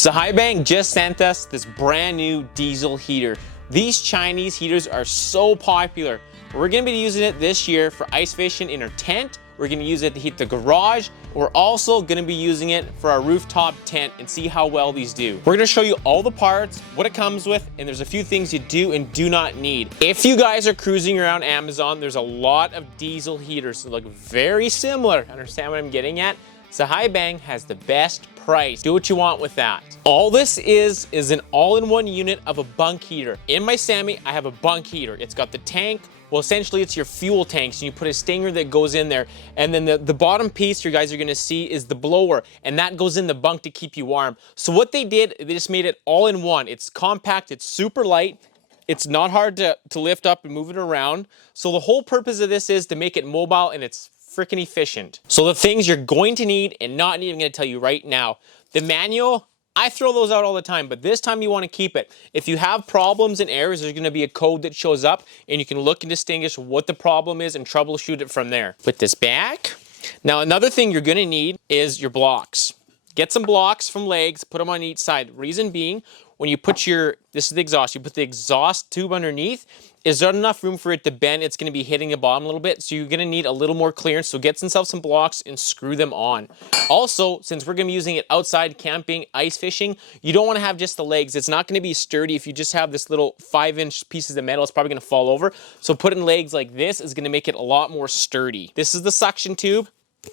ZHIBANG just sent us this brand new diesel heater. These Chinese heaters are so popular. We're gonna be using it this year for ice fishing in our tent. We're gonna use it to heat the garage. We're also gonna be using it for our rooftop tent and see how well these do. We're gonna show you all the parts, what it comes with, and there's a few things you do and do not need. If you guys are cruising around Amazon, there's a lot of diesel heaters that look very similar. Understand what I'm getting at? ZHIBANG has the best price. Do what you want with that. All this is an all-in-one unit of a bunk heater. In my Semi, I have a bunk heater. It's got the tank. Well, essentially it's your fuel tanks, and you put a stinger that goes in there. And then the bottom piece you guys are gonna see is the blower, and that goes in the bunk to keep you warm. So what they did, they just made it all in one. It's compact, it's super light. It's not hard to lift up and move it around. So the whole purpose of this is to make it mobile, and it's freaking efficient. So the things you're going to need and not need, I'm gonna tell you right now. The manual, I throw those out all the time, but this time you wanna keep it. If you have problems and errors, there's gonna be a code that shows up, and you can look and distinguish what the problem is and troubleshoot it from there. Put this back. Now another thing you're gonna need is your blocks. Get some blocks from legs, put them on each side. Reason being, when you put this is the exhaust, you put the exhaust tube underneath, is there enough room for it to bend? It's gonna be hitting the bottom a little bit, so you're gonna need a little more clearance, so get yourself some blocks and screw them on. Also, since we're gonna be using it outside camping, ice fishing, you don't wanna have just the legs. It's not gonna be sturdy. If you just have this little 5-inch pieces of metal, it's probably gonna fall over. So putting legs like this is gonna make it a lot more sturdy. This is the suction tube,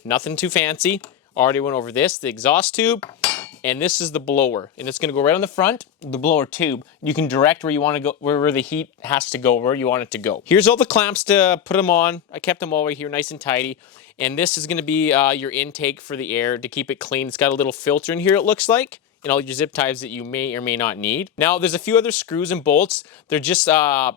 nothing too fancy. Already went over this, the exhaust tube. And this is the blower, and it's gonna go right on the front, the blower tube. You can direct where you wanna go, where the heat has to go, where you want it to go. Here's all the clamps to put them on. I kept them all right here, nice and tidy. And this is gonna be your intake for the air to keep it clean. It's got a little filter in here, it looks like, and all your zip ties that you may or may not need. Now, there's a few other screws and bolts. They're just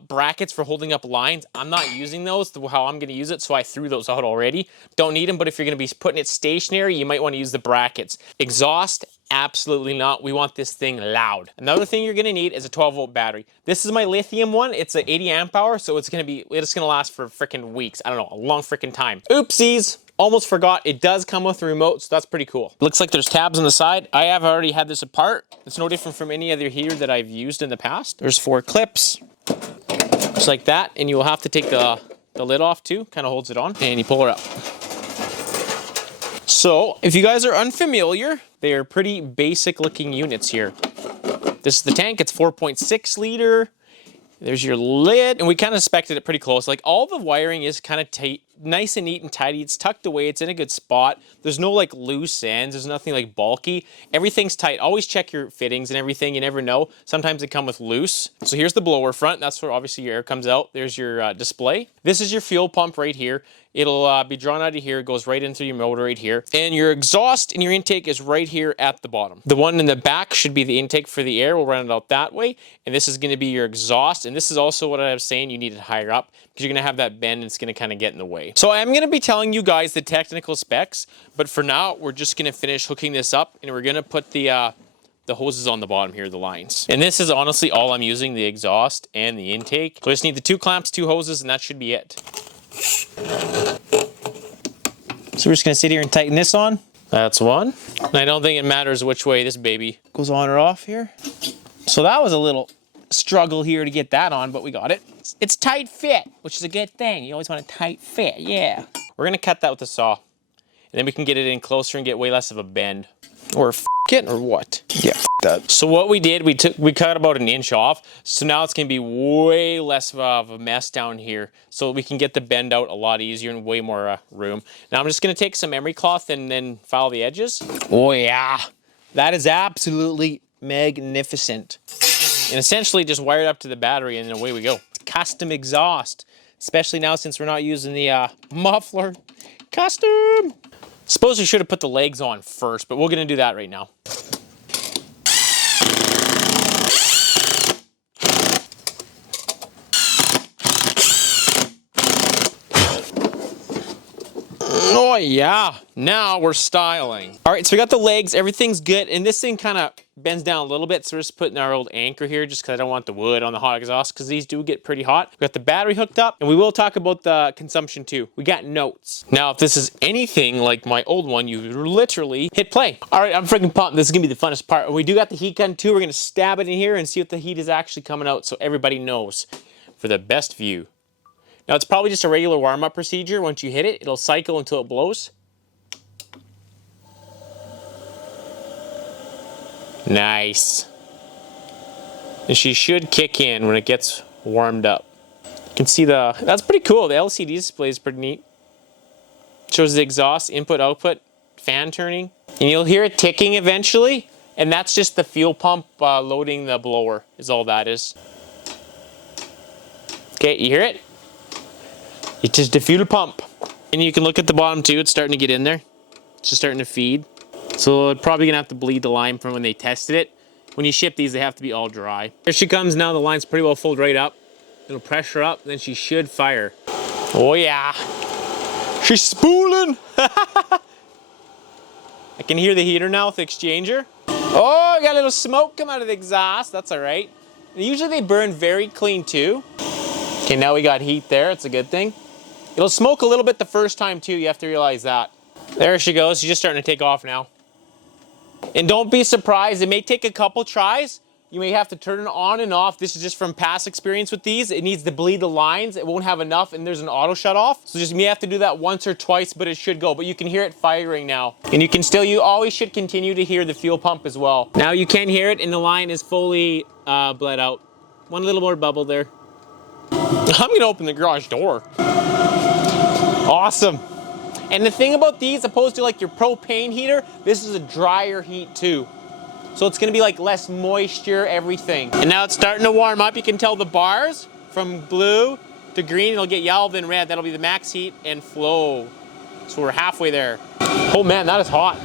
brackets for holding up lines. I'm not using those how I'm gonna use it, so I threw those out already. Don't need them, but if you're gonna be putting it stationary, you might wanna use the brackets. Exhaust, absolutely not. We want this thing loud. Another thing you're gonna need is a 12-volt battery. This is my lithium one. It's an 80 amp hour, so it's gonna last for freaking weeks. I don't know, a long freaking time. Oopsies. Almost forgot, it does come with a remote, so that's pretty cool. Looks like there's tabs on the side. I have already had this apart. It's no different from any other heater that I've used in the past. There's 4 clips, just like that, and you will have to take the lid off too, kind of holds it on, and you pull it up. So, if you guys are unfamiliar, they are pretty basic looking units here. This is the tank, it's 4.6 liter. There's your lid, and we kind of inspected it pretty close. Like, all the wiring is kind of tight, nice and neat and tidy. It's tucked away, it's in a good spot. There's no like loose ends, there's nothing like bulky. Everything's tight. Always check your fittings and everything, you never know. Sometimes they come with loose. So here's the blower front, that's where obviously your air comes out. There's your display. This is your fuel pump right here. It'll be drawn out of here, goes right into your motor right here. And your exhaust and your intake is right here at the bottom. The one in the back should be the intake for the air. We'll run it out that way. And this is gonna be your exhaust. And this is also what I was saying, you need it higher up because you're gonna have that bend and it's gonna kind of get in the way. So I'm gonna be telling you guys the technical specs, but for now, we're just gonna finish hooking this up and we're gonna put the hoses on the bottom here, the lines. And this is honestly all I'm using, the exhaust and the intake. So I just need the 2 clamps, 2 hoses, and that should be it. So we're just gonna sit here and tighten this on. That's one. And I don't think it matters which way this baby goes on or off here. So that was a little struggle here to get that on, but we got it. It's tight fit, which is a good thing. You always want a tight fit, yeah. We're gonna cut that with a saw. And then we can get it in closer and get way less of a bend. Or f it, or what? Yeah, f that. So what we did, we cut about 1 inch off. So now it's gonna be way less of a mess down here. So we can get the bend out a lot easier and way more room. Now I'm just gonna take some emery cloth and then file the edges. Oh yeah, that is absolutely magnificent. And essentially just wire it up to the battery and then away we go. Custom exhaust, especially now since we're not using the muffler. Custom. Suppose we should have put the legs on first, but we're gonna do that right now. Oh yeah, now we're styling. All right, so we got the legs, everything's good, and this thing kind of bends down a little bit, so we're just putting our old anchor here just because I don't want the wood on the hot exhaust because these do get pretty hot. We got the battery hooked up, and we will talk about the consumption too. We got notes. Now, if this is anything like my old one, you literally hit play. All right, I'm freaking pumped. This is gonna be the funnest part. We do got the heat gun too. We're gonna stab it in here and see what the heat is actually coming out so everybody knows for the best view. Now, it's probably just a regular warm-up procedure. Once you hit it, it'll cycle until it blows. Nice. And she should kick in when it gets warmed up. You can see that's pretty cool. The LCD display is pretty neat. Shows the exhaust, input, output, fan turning. And you'll hear it ticking eventually. And that's just the fuel pump loading the blower is all that is. Okay, you hear it? It's just the fuel pump. And you can look at the bottom too. It's starting to get in there. It's just starting to feed. So it's probably gonna have to bleed the line from when they tested it. When you ship these, they have to be all dry. Here she comes now. The line's pretty well filled right up. It'll pressure up, then she should fire. Oh yeah. She's spooling. I can hear the heater now with the exchanger. Oh, I got a little smoke come out of the exhaust. That's all right. And usually they burn very clean too. Okay, now we got heat there. It's a good thing. It'll smoke a little bit the first time too. You have to realize that. There she goes. She's just starting to take off now. And don't be surprised. It may take a couple tries. You may have to turn it on and off. This is just from past experience with these. It needs to bleed the lines. It won't have enough, and there's an auto shut off. So just you may have to do that once or twice, but it should go. But you can hear it firing now. And you always should continue to hear the fuel pump as well. Now you can hear it, and the line is fully bled out. One little more bubble there. I'm gonna open the garage door. Awesome. And the thing about these, opposed to like your propane heater, this is a drier heat too. So it's gonna be like less moisture, everything. And now it's starting to warm up. You can tell the bars from blue to green, it'll get yellow, then red. That'll be the max heat and flow. So we're halfway there. Oh man, that is hot.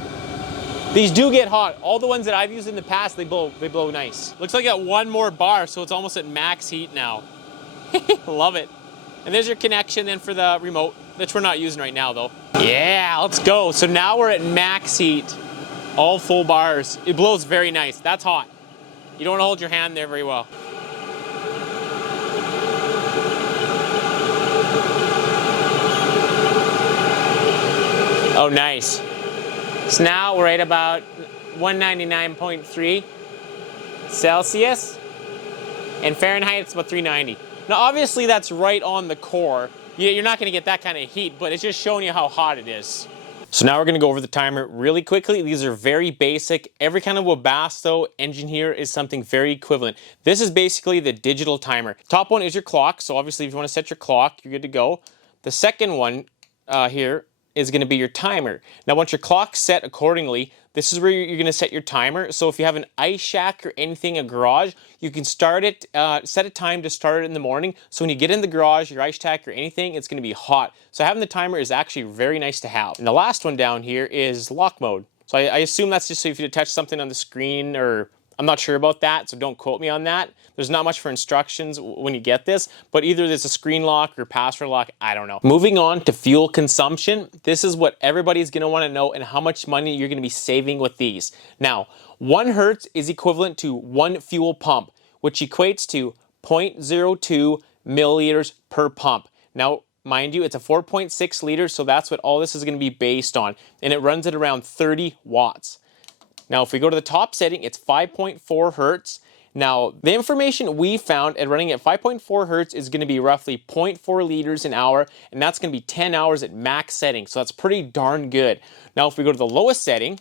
These do get hot. All the ones that I've used in the past, they blow nice. Looks like I got one more bar, so it's almost at max heat now. Love it. And there's your connection then for the remote, which we're not using right now though. Yeah, let's go. So now we're at max heat. All full bars. It blows very nice. That's hot. You don't want to hold your hand there very well. Oh, nice. So now we're at about 199.3 Celsius. And Fahrenheit, it's about 390. Now, obviously, that's right on the core. You're not going to get that kind of heat, but it's just showing you how hot it is. So now we're going to go over the timer really quickly. These are very basic. Every kind of Webasto engine here is something very equivalent. This is basically the digital timer. Top one is your clock. So obviously, if you want to set your clock, you're good to go. The second one here is going to be your timer. Now, once your clock's set accordingly, this is where you're going to set your timer. So if you have an ice shack or anything, a garage, you can start it, set a time to start it in the morning. So when you get in the garage, your ice shack or anything, it's going to be hot. So having the timer is actually very nice to have. And the last one down here is lock mode. So I assume that's just so if you touch something on the screen, or I'm not sure about that, so don't quote me on that. There's not much for instructions when you get this, but either there's a screen lock or password lock, I don't know. Moving on to fuel consumption, this is what everybody's gonna wanna know and how much money you're gonna be saving with these. Now, 1 hertz is equivalent to 1 fuel pump, which equates to 0.02 milliliters per pump. Now, mind you, it's a 4.6 liters, so that's what all this is gonna be based on, and it runs at around 30 watts. Now, if we go to the top setting, it's 5.4 hertz. Now, the information we found at running at 5.4 hertz is going to be roughly 0.4 liters an hour, and that's going to be 10 hours at max setting, so that's pretty darn good. Now, if we go to the lowest setting,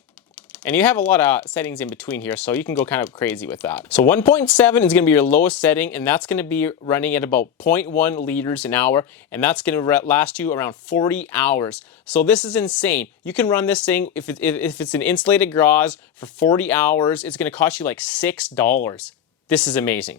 and you have a lot of settings in between here, so you can go kind of crazy with that. So 1.7 is going to be your lowest setting, and that's going to be running at about 0.1 liters an hour, and that's going to last you around 40 hours. So this is insane. You can run this thing, if it's an insulated garage for 40 hours, it's going to cost you like $6. This is amazing.